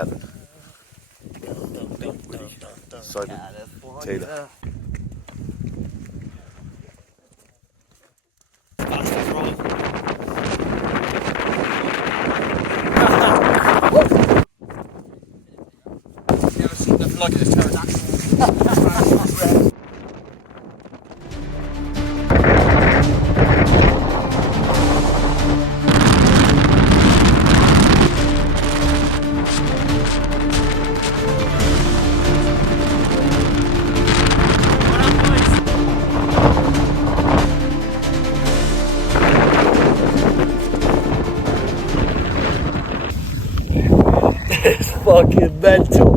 happening. Simon Taylor. Never seen nothing like it. It's pterodactyl. It's fucking mental.